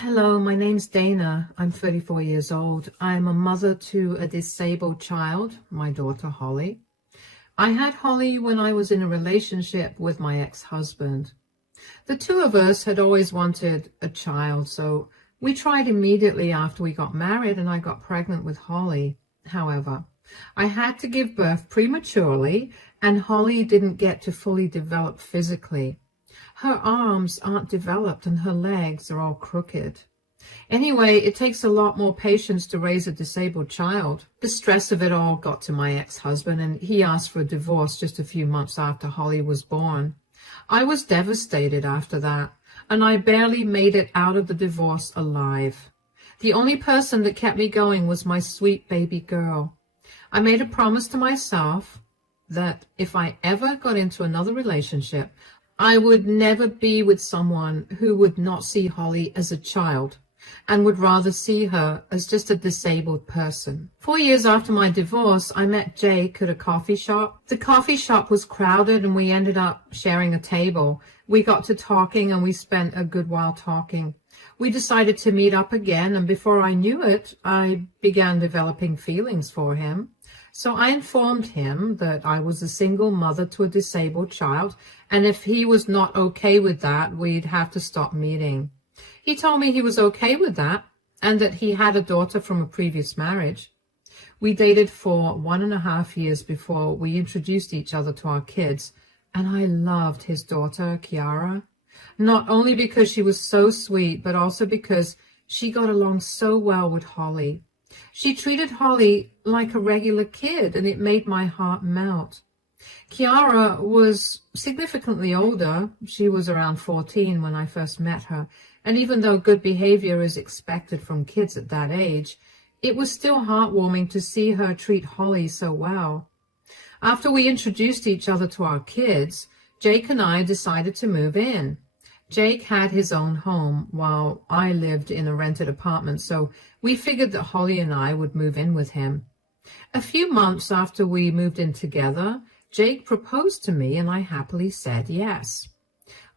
Hello, my name's Dana. I'm 34 years old. I'm a mother to a disabled child, my daughter Holly. I had Holly when I was in a relationship with my ex-husband. The two of us had always wanted a child, so we tried immediately after we got married and I got pregnant with Holly. However, I had to give birth prematurely and Holly didn't get to fully develop physically. Her arms aren't developed and her legs are all crooked. Anyway, it takes a lot more patience to raise a disabled child. The stress of it all got to my ex-husband and he asked for a divorce just a few months after Holly was born. I was devastated after that, and I barely made it out of the divorce alive. The only person that kept me going was my sweet baby girl. I made a promise to myself that if I ever got into another relationship, I would never be with someone who would not see Holly as a child and would rather see her as just a disabled person. 4 years after my divorce, I met Jake at a coffee shop. The coffee shop was crowded and we ended up sharing a table. We got to talking and we spent a good while talking. We decided to meet up again, and before I knew it, I began developing feelings for him. So I informed him that I was a single mother to a disabled child, and if he was not okay with that, we'd have to stop meeting. He told me he was okay with that, and that he had a daughter from a previous marriage. We dated for 1.5 years before we introduced each other to our kids, and I loved his daughter, Kiara. Not only because she was so sweet, but also because she got along so well with Holly. She treated Holly like a regular kid, and it made my heart melt. Kiara was significantly older. She was around 14 when I first met her, and even though good behavior is expected from kids at that age, it was still heartwarming to see her treat Holly so well. After we introduced each other to our kids, Jake and I decided to move in. Jake had his own home while I lived in a rented apartment, so we figured that Holly and I would move in with him. A few months after we moved in together, Jake proposed to me and I happily said yes.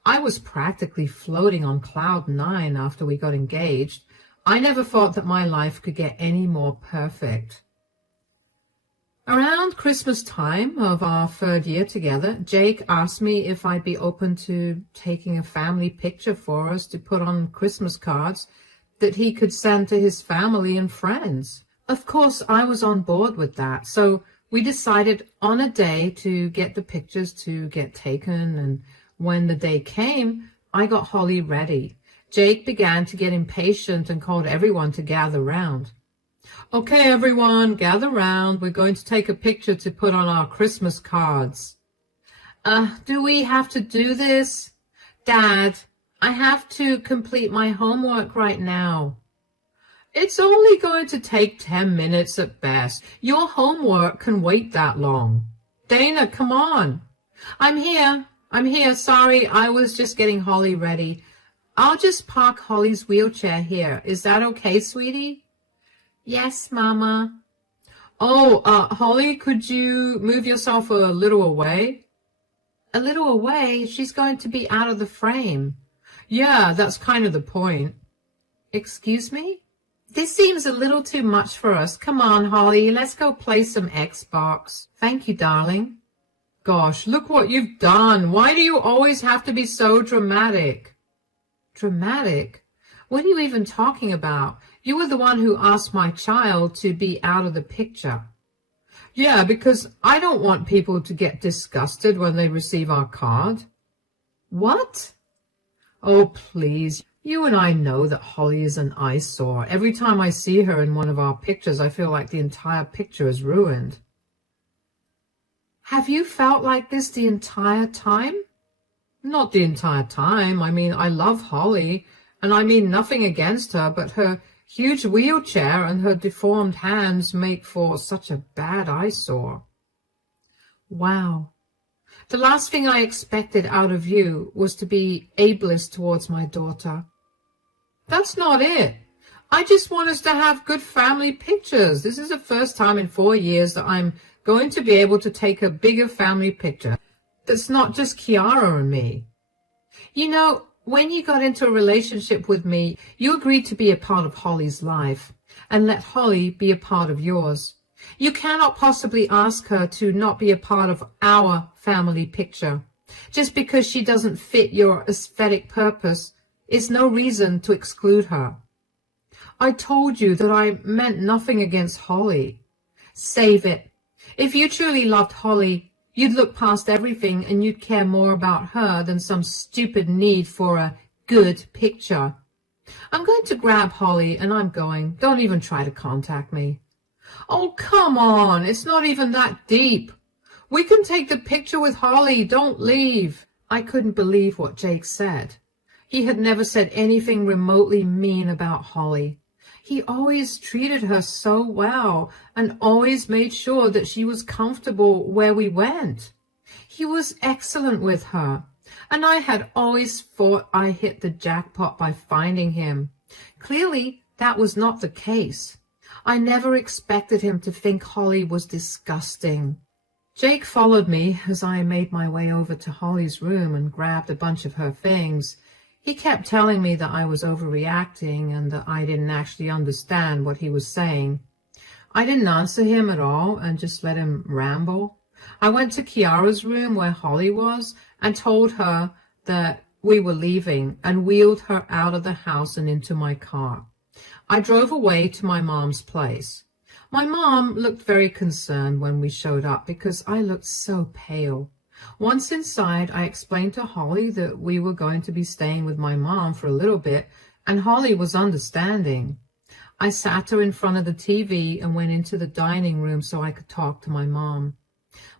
I was practically floating on cloud 9 after we got engaged. I never thought that my life could get any more perfect. Around Christmas time of our 3rd year together, Jake asked me if I'd be open to taking a family picture for us to put on Christmas cards that he could send to his family and friends. Of course, I was on board with that, so we decided on a day to get the pictures to get taken, and when the day came, I got Holly ready. Jake began to get impatient and called everyone to gather round. Okay, everyone, gather round. We're going to take a picture to put on our Christmas cards. Do we have to do this? Dad, I have to complete my homework right now. It's only going to take 10 minutes at best. Your homework can wait that long. Dana, come on. I'm here. Sorry, I was just getting Holly ready. I'll just park Holly's wheelchair here. Is that okay, sweetie? Yes, Mama. Oh, Holly, could you move yourself a little away? A little away? She's going to be out of the frame. Yeah, that's kind of the point. Excuse me? This seems a little too much for us. Come on, Holly, let's go play some Xbox. Thank you, darling. Gosh, look what you've done. Why do you always have to be so dramatic? Dramatic? What are you even talking about? You were the one who asked my child to be out of the picture. Yeah, because I don't want people to get disgusted when they receive our card. What? Oh, please. You and I know that Holly is an eyesore. Every time I see her in one of our pictures, I feel like the entire picture is ruined. Have you felt like this the entire time? Not the entire time. I mean, I love Holly, and I mean nothing against her, but her huge wheelchair and her deformed hands make for such a bad eyesore. Wow. The last thing I expected out of you was to be ableist towards my daughter. That's not it. I just want us to have good family pictures. This is the first time in 4 years that I'm going to be able to take a bigger family picture that's not just Kiara and me. You know, When you got into a relationship with me, you agreed to be a part of Holly's life and let Holly be a part of yours. You cannot possibly ask her to not be a part of our family picture. Just because she doesn't fit your aesthetic purpose is no reason to exclude her. I told you that I meant nothing against Holly. Save it. If you truly loved Holly, you'd look past everything and you'd care more about her than some stupid need for a good picture. I'm going to grab Holly and I'm going. Don't even try to contact me. Oh, come on. It's not even that deep. We can take the picture with Holly. Don't leave. I couldn't believe what Jake said. He had never said anything remotely mean about Holly. He always treated her so well and always made sure that she was comfortable where we went. He was excellent with her, and I had always thought I hit the jackpot by finding him. Clearly, that was not the case. I never expected him to think Holly was disgusting. Jake followed me as I made my way over to Holly's room and grabbed a bunch of her things. He kept telling me that I was overreacting and that I didn't actually understand what he was saying. I didn't answer him at all and just let him ramble. I went to Kiara's room where Holly was and told her that we were leaving and wheeled her out of the house and into my car. I drove away to my mom's place. My mom looked very concerned when we showed up because I looked so pale. Once inside, I explained to Holly that we were going to be staying with my mom for a little bit, and Holly was understanding. I sat her in front of the TV and went into the dining room so I could talk to my mom.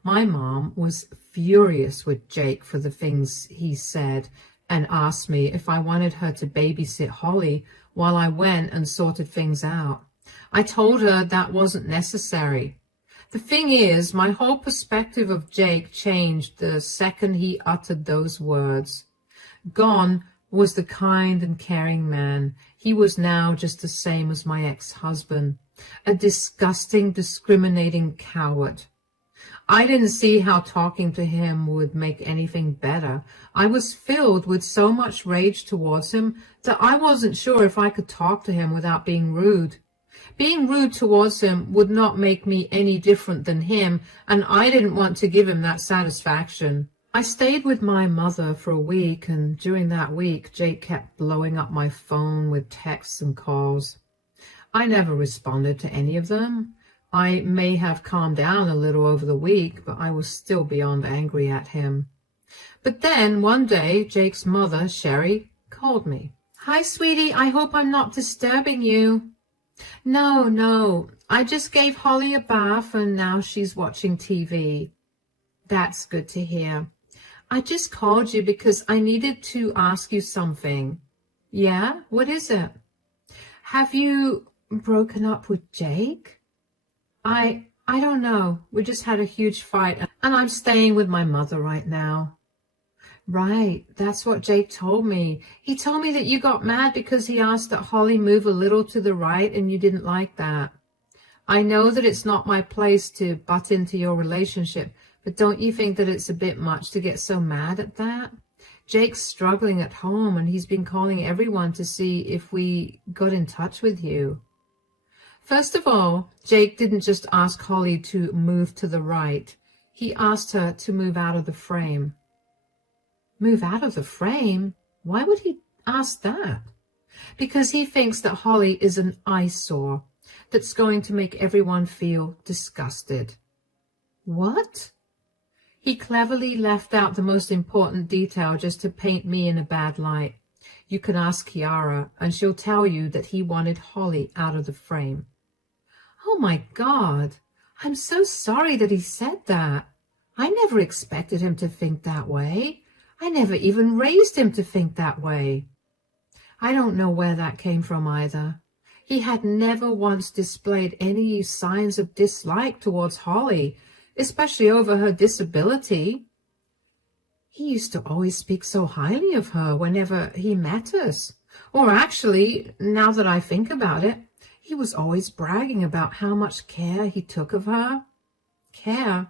My mom was furious with Jake for the things he said and asked me if I wanted her to babysit Holly while I went and sorted things out. I told her that wasn't necessary. The thing is, my whole perspective of Jake changed the second he uttered those words. Gone was the kind and caring man. He was now just the same as my ex-husband, a disgusting, discriminating coward. I didn't see how talking to him would make anything better. I was filled with so much rage towards him that I wasn't sure if I could talk to him without being rude. Being rude towards him would not make me any different than him, and I didn't want to give him that satisfaction. I stayed with my mother for a week, and during that week, Jake kept blowing up my phone with texts and calls. I never responded to any of them. I may have calmed down a little over the week, but I was still beyond angry at him. But then, one day, Jake's mother, Sherry, called me. "Hi, sweetie, I hope I'm not disturbing you." No, I just gave Holly a bath and now she's watching TV. That's good to hear. I just called you because I needed to ask you something. Yeah? What is it? Have you broken up with Jake? I don't know. We just had a huge fight and I'm staying with my mother right now. Right, that's what Jake told me. He told me that you got mad because he asked that Holly move a little to the right and you didn't like that. I know that it's not my place to butt into your relationship, but don't you think that it's a bit much to get so mad at that? Jake's struggling at home and he's been calling everyone to see if we got in touch with you. First of all, Jake didn't just ask Holly to move to the right. He asked her to move out of the frame. Move out of the frame? Why would he ask that? Because he thinks that Holly is an eyesore that's going to make everyone feel disgusted. What? He cleverly left out the most important detail just to paint me in a bad light. You can ask Kiara, and she'll tell you that he wanted Holly out of the frame. Oh my God, I'm so sorry that he said that. I never expected him to think that way. I never even raised him to think that way. I don't know where that came from either. He had never once displayed any signs of dislike towards Holly, especially over her disability. He used to always speak so highly of her whenever he met us. Or actually, now that I think about it, he was always bragging about how much care he took of her. Care?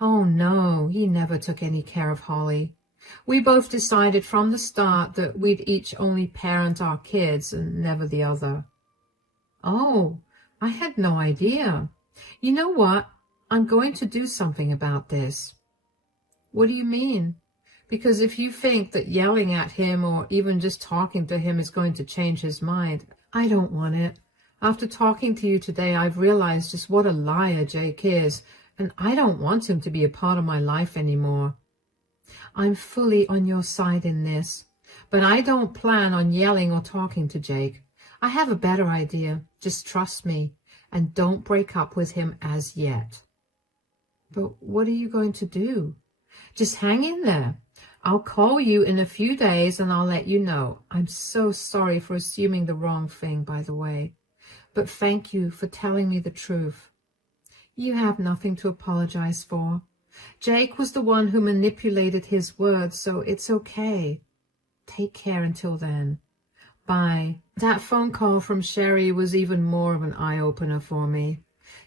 Oh no, he never took any care of Holly. We both decided from the start that we'd each only parent our kids and never the other. Oh, I had no idea. You know what? I'm going to do something about this. What do you mean? Because if you think that yelling at him or even just talking to him is going to change his mind, I don't want it. After talking to you today, I've realized just what a liar Jake is, and I don't want him to be a part of my life anymore. I'm fully on your side in this, but I don't plan on yelling or talking to Jake. I have a better idea. Just trust me, and don't break up with him as yet. But what are you going to do? Just hang in there. I'll call you in a few days and I'll let you know. I'm so sorry for assuming the wrong thing, by the way. But thank you for telling me the truth. You have nothing to apologize for. Jake was the one who manipulated his words, so it's okay. Take care until then. Bye. That phone call from Sherry was even more of an eye-opener for me.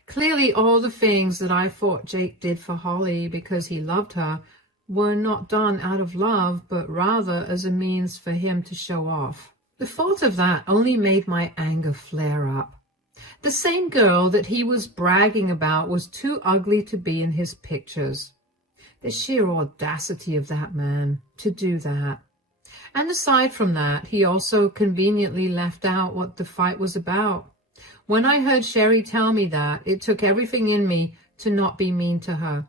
Clearly all the things that I thought Jake did for Holly because he loved her were not done out of love, but rather as a means for him to show off. The thought of that only made my anger flare up. The same girl that he was bragging about was too ugly to be in his pictures. The sheer audacity of that man to do that. And aside from that, he also conveniently left out what the fight was about. When I heard Sherry tell me that, it took everything in me to not be mean to her.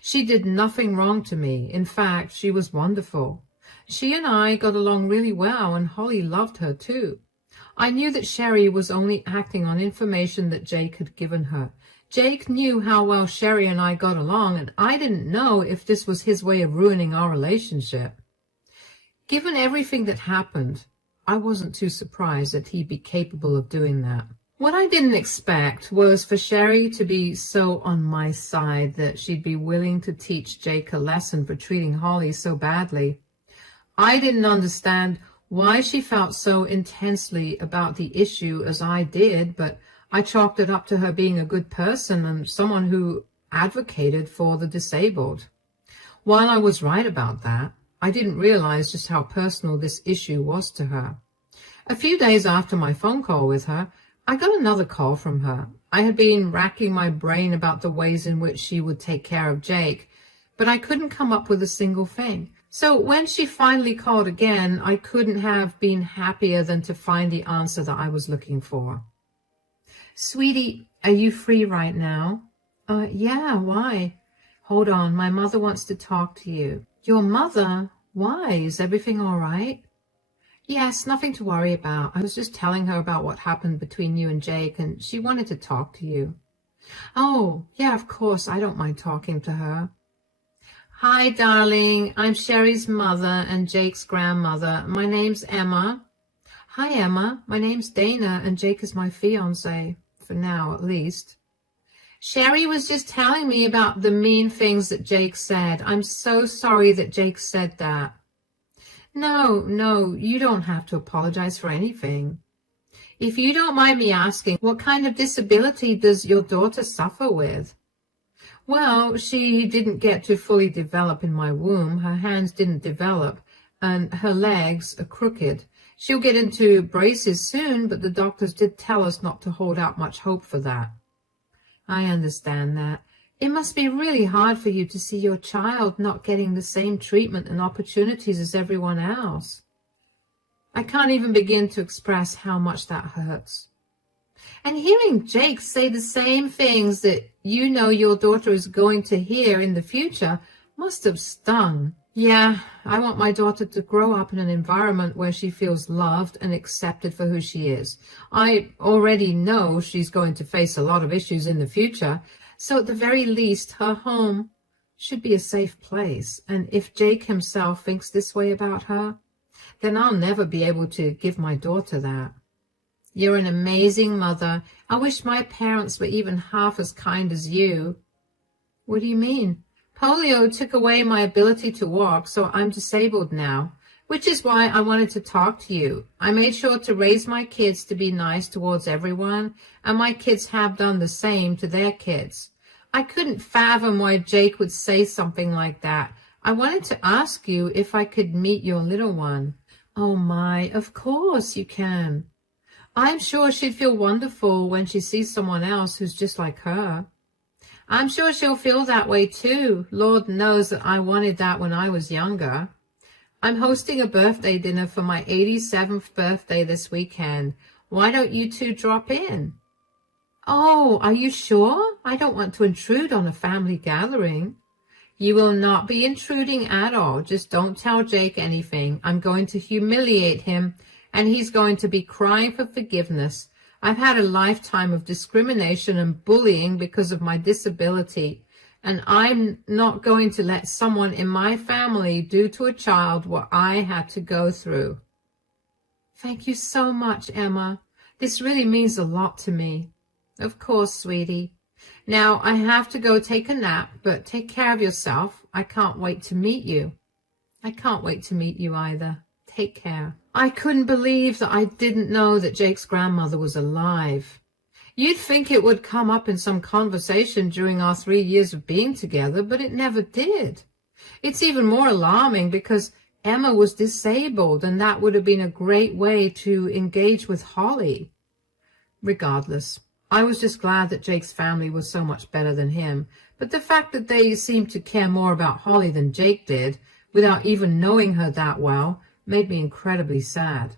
She did nothing wrong to me. In fact, she was wonderful. She and I got along really well, and Holly loved her too. I knew that Sherry was only acting on information that Jake had given her. Jake knew how well Sherry and I got along, and I didn't know if this was his way of ruining our relationship. Given everything that happened, I wasn't too surprised that he'd be capable of doing that. What I didn't expect was for Sherry to be so on my side that she'd be willing to teach Jake a lesson for treating Holly so badly. I didn't understand why she felt so intensely about the issue as I did, but I chalked it up to her being a good person and someone who advocated for the disabled. While I was right about that, I didn't realize just how personal this issue was to her. A few days after my phone call with her, I got another call from her. I had been racking my brain about the ways in which she would take care of Jake, but I couldn't come up with a single thing. So when she finally called again, I couldn't have been happier than to find the answer that I was looking for. Sweetie, are you free right now? Yeah, why? Hold on, my mother wants to talk to you. Your mother? Why? Is everything all right? Yes, nothing to worry about. I was just telling her about what happened between you and Jake, and she wanted to talk to you. Oh, yeah, of course, I don't mind talking to her. Hi, darling. I'm Sherry's mother and Jake's grandmother. My name's Emma. Hi, Emma. My name's Dana, and Jake is my fiancé, for now at least. Sherry was just telling me about the mean things that Jake said. I'm so sorry that Jake said that. No, you don't have to apologize for anything. If you don't mind me asking, what kind of disability does your daughter suffer with? Well, she didn't get to fully develop in my womb. Her hands didn't develop, and her legs are crooked. She'll get into braces soon, but the doctors did tell us not to hold out much hope for that. I understand that. It must be really hard for you to see your child not getting the same treatment and opportunities as everyone else. I can't even begin to express how much that hurts. And hearing Jake say the same things that you know your daughter is going to hear in the future must have stung. Yeah, I want my daughter to grow up in an environment where she feels loved and accepted for who she is. I already know she's going to face a lot of issues in the future, so at the very least, her home should be a safe place. And if Jake himself thinks this way about her, then I'll never be able to give my daughter that. You're an amazing mother. I wish my parents were even half as kind as you. What do you mean? Polio took away my ability to walk, so I'm disabled now, which is why I wanted to talk to you. I made sure to raise my kids to be nice towards everyone, and my kids have done the same to their kids. I couldn't fathom why Jake would say something like that. I wanted to ask you if I could meet your little one. Oh my, of course you can. I'm sure she'd feel wonderful when she sees someone else who's just like her. I'm sure she'll feel that way too. Lord knows that I wanted that when I was younger. I'm hosting a birthday dinner for my 87th birthday this weekend. Why don't you two drop in? Oh, are you sure? I don't want to intrude on a family gathering. You will not be intruding at all. Just don't tell Jake anything. I'm going to humiliate him, and he's going to be crying for forgiveness. I've had a lifetime of discrimination and bullying because of my disability, and I'm not going to let someone in my family do to a child what I had to go through. Thank you so much, Emma. This really means a lot to me. Of course, sweetie. Now, I have to go take a nap, but take care of yourself. I can't wait to meet you. I can't wait to meet you either. Take care. I couldn't believe that I didn't know that Jake's grandmother was alive. You'd think it would come up in some conversation during our 3 years of being together, but it never did. It's even more alarming because Emma was disabled, and that would have been a great way to engage with Holly. Regardless, I was just glad that Jake's family was so much better than him, but the fact that they seemed to care more about Holly than Jake did, without even knowing her that well, made me incredibly sad.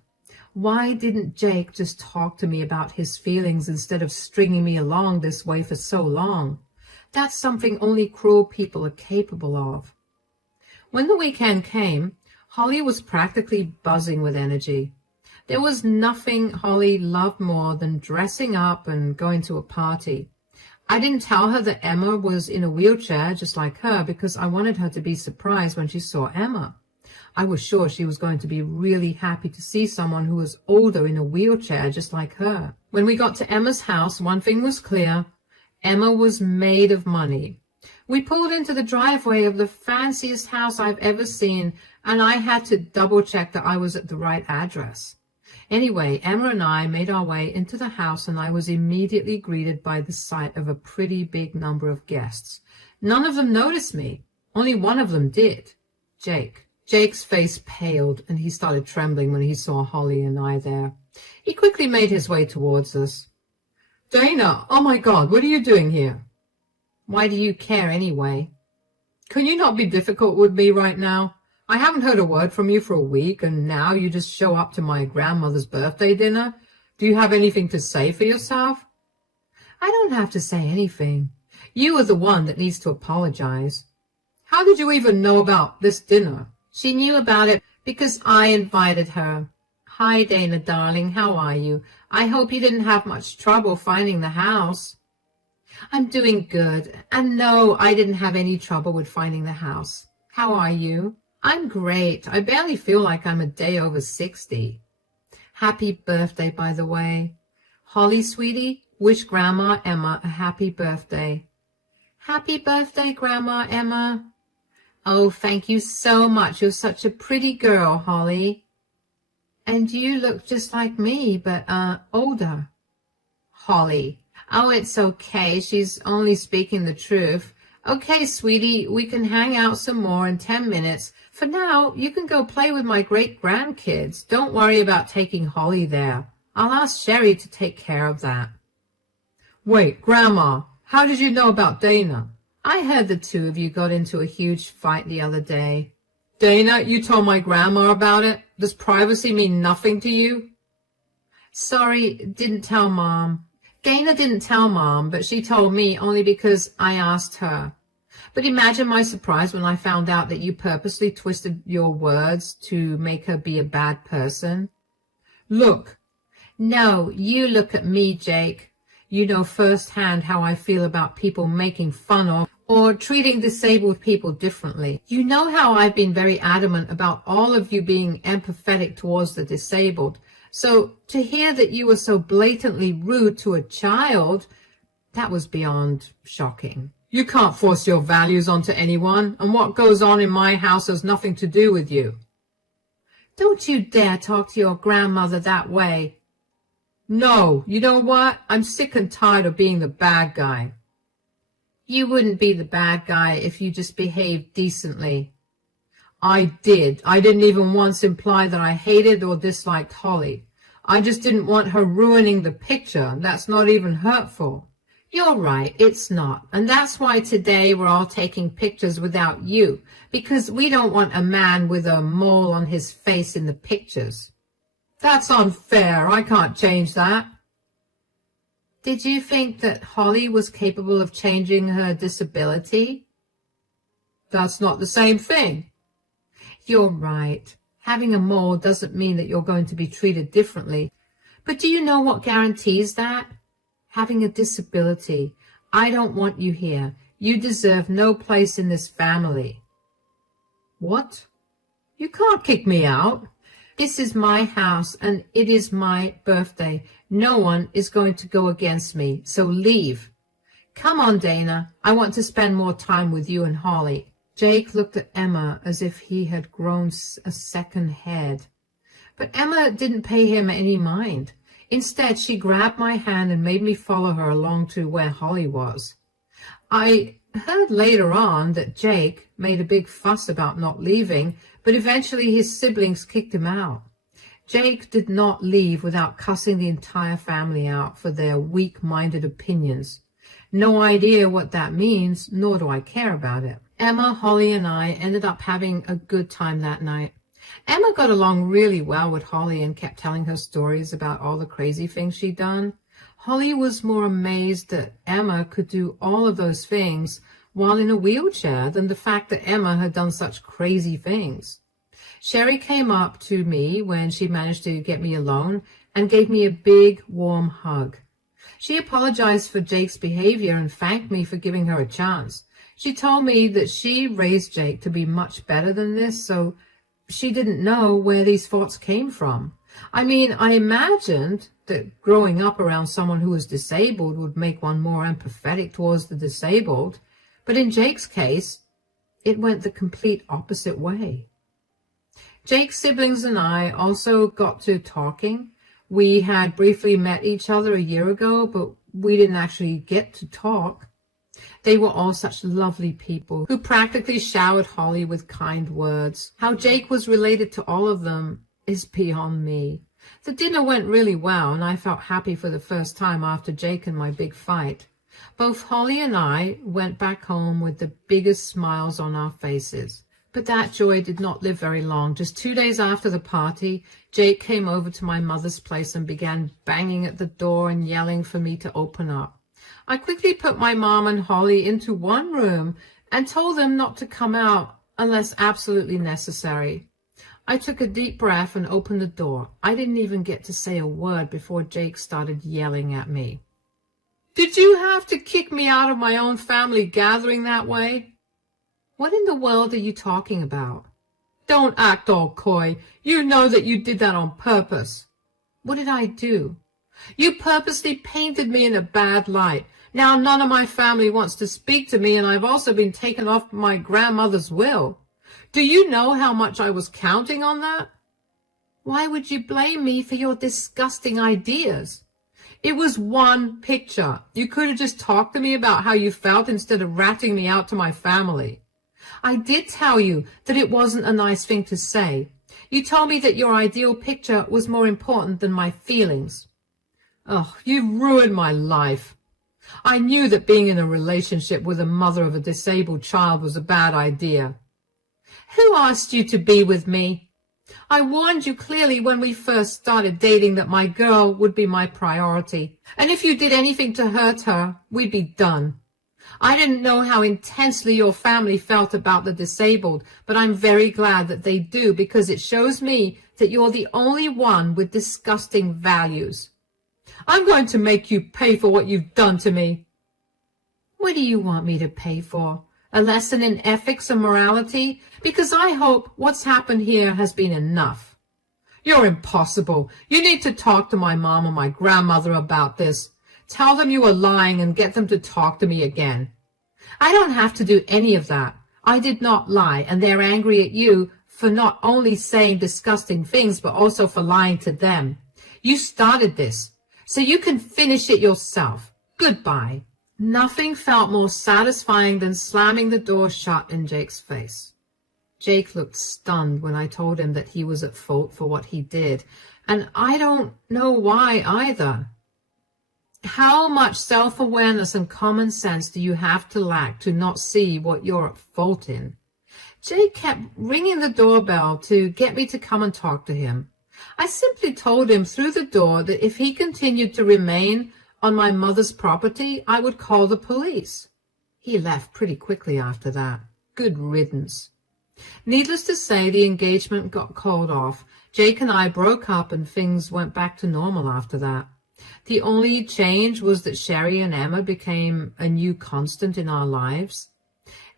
Why didn't Jake just talk to me about his feelings instead of stringing me along this way for so long? That's something only cruel people are capable of. When the weekend came, Holly was practically buzzing with energy. There was nothing Holly loved more than dressing up and going to a party. I didn't tell her that Emma was in a wheelchair just like her because I wanted her to be surprised when she saw Emma. I was sure she was going to be really happy to see someone who was older in a wheelchair just like her. When we got to Emma's house, one thing was clear. Emma was made of money. We pulled into the driveway of the fanciest house I've ever seen, and I had to double-check that I was at the right address. Anyway, Emma and I made our way into the house, and I was immediately greeted by the sight of a pretty big number of guests. None of them noticed me. Only one of them did. Jake. Jake's face paled, and he started trembling when he saw Holly and I there. He quickly made his way towards us. Dana, oh my God, what are you doing here? Why do you care anyway? Can you not be difficult with me right now? I haven't heard a word from you for a week, and now you just show up to my grandmother's birthday dinner. Do you have anything to say for yourself? I don't have to say anything. You are the one that needs to apologize. How did you even know about this dinner? She knew about it because I invited her. Hi, Dana, darling. How are you? I hope you didn't have much trouble finding the house. I'm doing good. And no, I didn't have any trouble with finding the house. How are you? I'm great. I barely feel like I'm a day over 60. Happy birthday, by the way. Holly, sweetie, wish Grandma Emma a happy birthday. Happy birthday, Grandma Emma. Oh, thank you so much. You're such a pretty girl, Holly. And you look just like me, but, older. Holly. Oh, it's okay. She's only speaking the truth. Okay, sweetie, we can hang out some more in 10 minutes. For now, you can go play with my great-grandkids. Don't worry about taking Holly there. I'll ask Sherry to take care of that. Wait, Grandma, how did you know about Dana? I heard the two of you got into a huge fight the other day. Dana, you told my grandma about it? Does privacy mean nothing to you? Sorry, didn't tell Mom. Dana didn't tell Mom, but she told me only because I asked her. But imagine my surprise when I found out that you purposely twisted your words to make her be a bad person. Look. No, you look at me, Jake. You know firsthand how I feel about people making fun of or treating disabled people differently. You know how I've been very adamant about all of you being empathetic towards the disabled. So to hear that you were so blatantly rude to a child, that was beyond shocking. You can't force your values onto anyone, and what goes on in my house has nothing to do with you. Don't you dare talk to your grandmother that way. No, you know what? I'm sick and tired of being the bad guy. You wouldn't be the bad guy if you just behaved decently. I did. I didn't even once imply that I hated or disliked Holly. I just didn't want her ruining the picture. That's not even hurtful. You're right, it's not. And that's why today we're all taking pictures without you, because we don't want a man with a mole on his face in the pictures. That's unfair. I can't change that. Did you think that Holly was capable of changing her disability? That's not the same thing. You're right. Having a mole doesn't mean that you're going to be treated differently. But do you know what guarantees that? Having a disability. I don't want you here. You deserve no place in this family. What? You can't kick me out. This is my house and it is my birthday. No one is going to go against me, so leave. Come on, Dana. I want to spend more time with you and Holly. Jake looked at Emma as if he had grown a second head. But Emma didn't pay him any mind. Instead, she grabbed my hand and made me follow her along to where Holly was. I heard later on that Jake made a big fuss about not leaving, but eventually his siblings kicked him out. Jake did not leave without cussing the entire family out for their weak-minded opinions. No idea what that means, nor do I care about it. Emma, Holly, and I ended up having a good time that night. Emma got along really well with Holly and kept telling her stories about all the crazy things she'd done. Holly was more amazed that Emma could do all of those things while in a wheelchair than the fact that Emma had done such crazy things. Sherry came up to me when she managed to get me alone and gave me a big, warm hug. She apologized for Jake's behavior and thanked me for giving her a chance. She told me that she raised Jake to be much better than this, so she didn't know where these thoughts came from. I mean, I imagined that growing up around someone who was disabled would make one more empathetic towards the disabled, but in Jake's case, it went the complete opposite way. Jake's siblings and I also got to talking. We had briefly met each other a year ago, but we didn't actually get to talk. They were all such lovely people who practically showered Holly with kind words. How Jake was related to all of them is beyond me. The dinner went really well, and I felt happy for the first time after Jake and my big fight. Both Holly and I went back home with the biggest smiles on our faces. But that joy did not live very long. Just 2 days after the party, Jake came over to my mother's place and began banging at the door and yelling for me to open up. I quickly put my mom and Holly into one room and told them not to come out unless absolutely necessary. I took a deep breath and opened the door. I didn't even get to say a word before Jake started yelling at me. "Did you have to kick me out of my own family gathering that way?" "What in the world are you talking about?" "Don't act all coy. You know that you did that on purpose." "What did I do?" "You purposely painted me in a bad light. Now none of my family wants to speak to me, and I've also been taken off my grandmother's will. Do you know how much I was counting on that?" "Why would you blame me for your disgusting ideas?" "It was one picture. You could have just talked to me about how you felt instead of ratting me out to my family." "I did tell you that it wasn't a nice thing to say. You told me that your ideal picture was more important than my feelings." "Oh, you've ruined my life. I knew that being in a relationship with a mother of a disabled child was a bad idea." "Who asked you to be with me? I warned you clearly when we first started dating that my girl would be my priority, and if you did anything to hurt her, we'd be done. I didn't know how intensely your family felt about the disabled, but I'm very glad that they do, because it shows me that you're the only one with disgusting values. I'm going to make you pay for what you've done to me." "What do you want me to pay for? A lesson in ethics and morality? Because I hope what's happened here has been enough." "You're impossible. You need to talk to my mom and my grandmother about this. Tell them you are lying and get them to talk to me again." "I don't have to do any of that. I did not lie, and they're angry at you for not only saying disgusting things, but also for lying to them. You started this, so you can finish it yourself. Goodbye." Nothing felt more satisfying than slamming the door shut in Jake's face. Jake looked stunned when I told him that he was at fault for what he did, and I don't know why either. How much self-awareness and common sense do you have to lack to not see what you're at fault in? Jake kept ringing the doorbell to get me to come and talk to him. I simply told him through the door that if he continued to remain on my mother's property, I would call the police. He left pretty quickly after that. Good riddance. Needless to say, the engagement got called off. Jake and I broke up and things went back to normal after that. The only change was that Sherry and Emma became a new constant in our lives.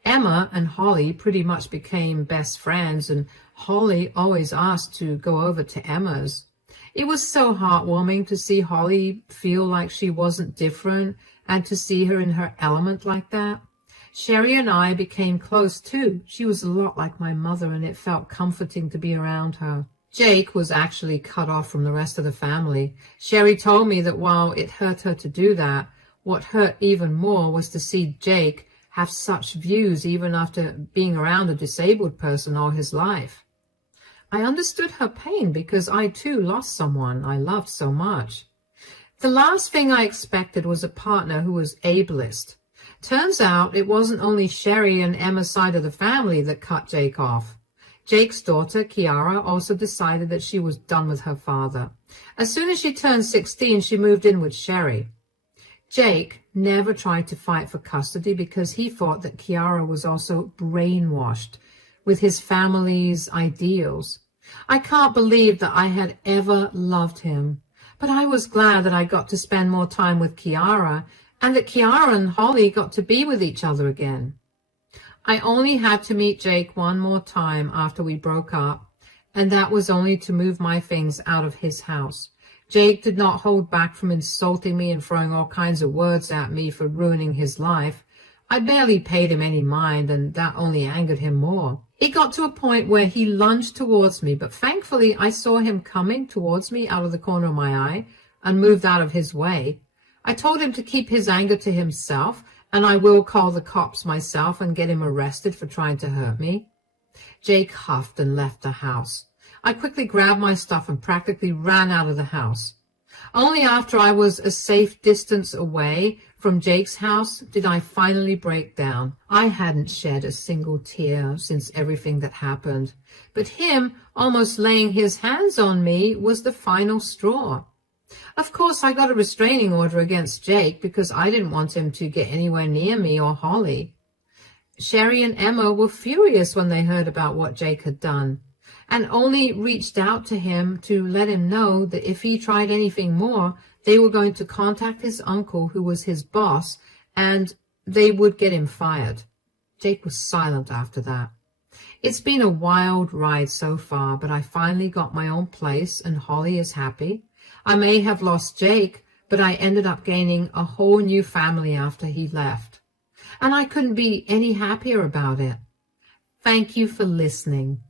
Emma and Holly pretty much became best friends, and Holly always asked to go over to Emma's. It was so heartwarming to see Holly feel like she wasn't different and to see her in her element like that. Sherry and I became close too. She was a lot like my mother, and it felt comforting to be around her. Jake was actually cut off from the rest of the family. Sherry told me that while it hurt her to do that, what hurt even more was to see Jake have such views even after being around a disabled person all his life. I understood her pain because I too lost someone I loved so much. The last thing I expected was a partner who was ableist. Turns out it wasn't only Sherry and Emma's side of the family that cut Jake off. Jake's daughter, Kiara, also decided that she was done with her father. As soon as she turned 16, she moved in with Sherry. Jake never tried to fight for custody because he thought that Kiara was also brainwashed with his family's ideals. I can't believe that I had ever loved him, but I was glad that I got to spend more time with Kiara and that Kiara and Holly got to be with each other again. I only had to meet Jake one more time after we broke up, and that was only to move my things out of his house. Jake did not hold back from insulting me and throwing all kinds of words at me for ruining his life. I barely paid him any mind, and that only angered him more. It got to a point where he lunged towards me, but thankfully I saw him coming towards me out of the corner of my eye and moved out of his way. I told him to keep his anger to himself, and I will call the cops myself and get him arrested for trying to hurt me. Jake huffed and left the house. I quickly grabbed my stuff and practically ran out of the house. Only after I was a safe distance away from Jake's house did I finally break down. I hadn't shed a single tear since everything that happened, but him almost laying his hands on me was the final straw. Of course, I got a restraining order against Jake because I didn't want him to get anywhere near me or Holly. Sherry and Emma were furious when they heard about what Jake had done, and only reached out to him to let him know that if he tried anything more, they were going to contact his uncle, who was his boss, and they would get him fired. Jake was silent after that. It's been a wild ride so far, but I finally got my own place, and Holly is happy. I may have lost Jake, but I ended up gaining a whole new family after he left. And I couldn't be any happier about it. Thank you for listening.